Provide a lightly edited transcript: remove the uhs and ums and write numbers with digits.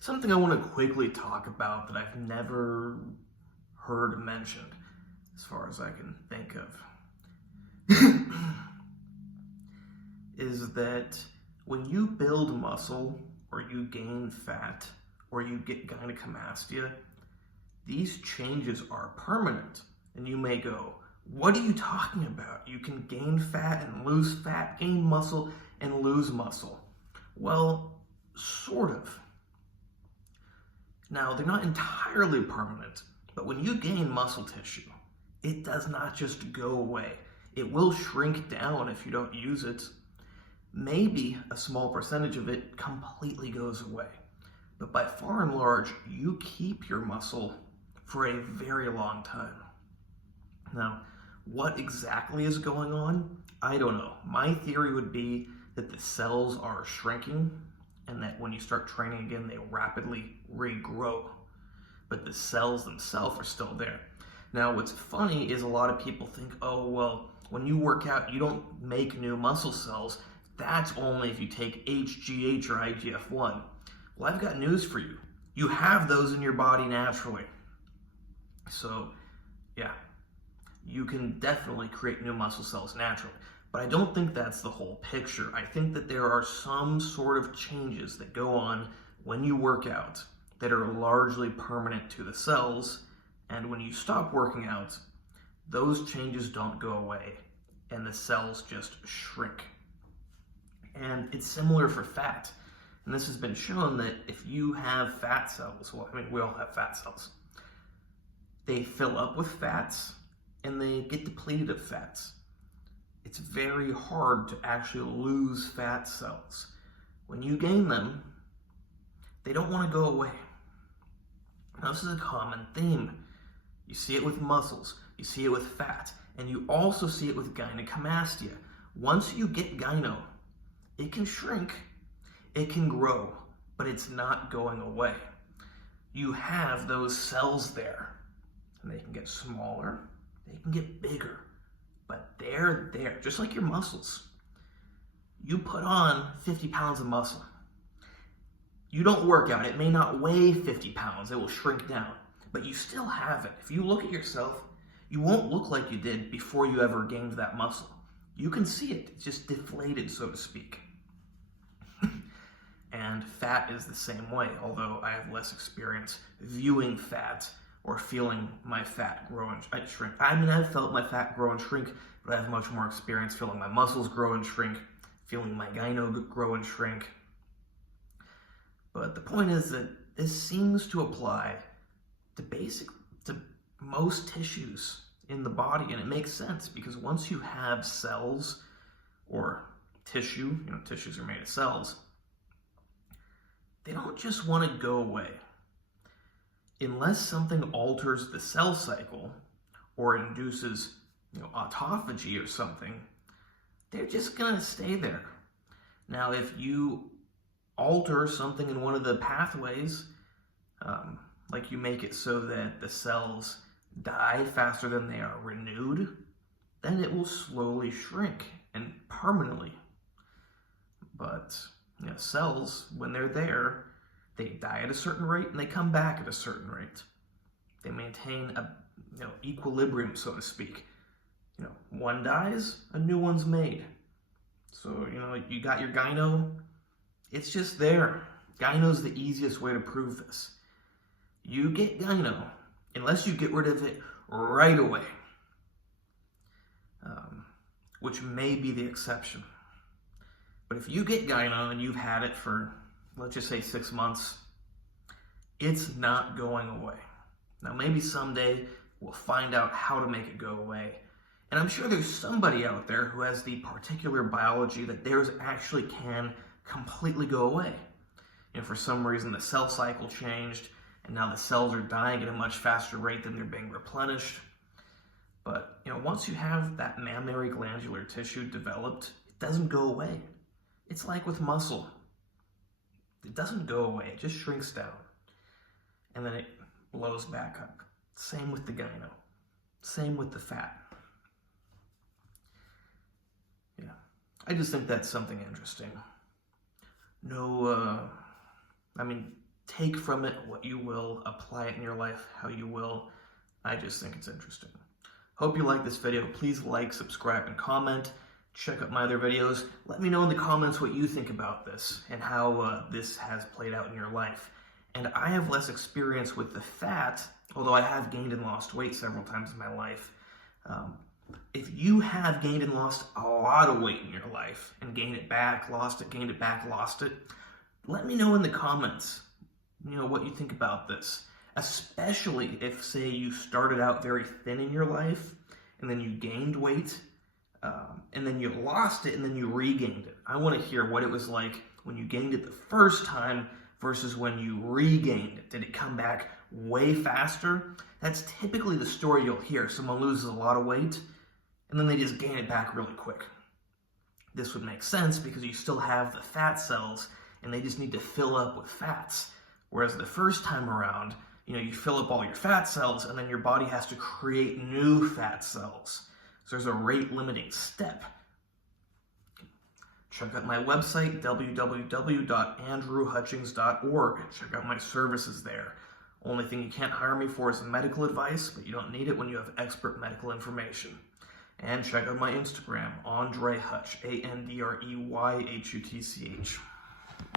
Something I want to quickly talk about that I've never heard mentioned, as far as I can think of, is that when you build muscle, or you gain fat, or you get gynecomastia, these changes are permanent. And you may go, what are you talking about? You can gain fat and lose fat, gain muscle and lose muscle. Well, sort of. Now, they're not entirely permanent, but when you gain muscle tissue, it does not just go away. It will shrink down if you don't use it. Maybe a small percentage of it completely goes away. But by far and large, you keep your muscle for a very long time. Now, what exactly is going on? I don't know. My theory would be that the cells are shrinking and that when you start training again, they rapidly regrow. But the cells themselves are still there. Now, what's funny is a lot of people think, oh, well, when you work out, you don't make new muscle cells. That's only if you take HGH or IGF-1. Well, I've got news for you. You have those in your body naturally. So, yeah, you can definitely create new muscle cells naturally. But I don't think that's the whole picture. I think that there are some sort of changes that go on when you work out that are largely permanent to the cells. And when you stop working out, those changes don't go away and the cells just shrink. And it's similar for fat. And this has been shown that if you have fat cells, well, I mean, we all have fat cells, they fill up with fats and they get depleted of fats. It's very hard to actually lose fat cells. When you gain them, they don't want to go away. Now, this is a common theme. You see it with muscles, you see it with fat, and you also see it with gynecomastia. Once you get gyno, it can shrink, it can grow, but it's not going away. You have those cells there, and they can get smaller, they can get bigger, but they're there, just like your muscles. You put on 50 pounds of muscle. You don't work out, it may not weigh 50 pounds, it will shrink down, but you still have it. If you look at yourself, you won't look like you did before you ever gained that muscle. You can see it, it's just deflated, so to speak. And fat is the same way, although I have less experience viewing fat or feeling my fat grow and shrink. I mean, I've felt my fat grow and shrink, but I have much more experience feeling my muscles grow and shrink, feeling my gyno grow and shrink. But the point is that this seems to apply to most tissues in the body, and it makes sense because once you have cells or tissue, tissues are made of cells, they don't just want to go away. Unless something alters the cell cycle or induces, autophagy or something, they're just gonna stay there. Now, if you alter something in one of the pathways, like you make it so that the cells die faster than they are renewed, then it will slowly shrink and permanently. But cells, when they're there, they die at a certain rate and they come back at a certain rate. They maintain a equilibrium, so to speak. One dies, a new one's made. So, you got your gyno, it's just there. Gyno's the easiest way to prove this. You get gyno, unless you get rid of it right away, which may be the exception. But if you get gyno and you've had it for, let's just say 6 months, it's not going away. Now, maybe someday we'll find out how to make it go away. And I'm sure there's somebody out there who has the particular biology that theirs actually can completely go away. For some reason the cell cycle changed and now the cells are dying at a much faster rate than they're being replenished. But once you have that mammary glandular tissue developed, it doesn't go away. It's like with muscle. It doesn't go away, it just shrinks down. And then it blows back up. Same with the gyno. Same with the fat. Yeah, I just think that's something interesting. Take from it what you will, apply it in your life how you will. I just think it's interesting. Hope you like this video. Please like, subscribe, and comment. Check out my other videos. Let me know in the comments what you think about this and how this has played out in your life. And I have less experience with the fat, although I have gained and lost weight several times in my life. If you have gained and lost a lot of weight in your life and gained it back, lost it, gained it back, lost it, let me know in the comments, what you think about this. Especially if, say, you started out very thin in your life and then you gained weight and then you lost it and then you regained it. I want to hear what it was like when you gained it the first time versus when you regained it. Did it come back way faster? That's typically the story you'll hear. Someone loses a lot of weight and then they just gain it back really quick. This would make sense because you still have the fat cells and they just need to fill up with fats. Whereas the first time around, you fill up all your fat cells and then your body has to create new fat cells. So there's a rate limiting step. Check out my website, www.AndreyHutchings.org. Check out my services there. Only thing you can't hire me for is medical advice, but you don't need it when you have expert medical information. And check out my Instagram, AndreyHutch, AndreyHutch.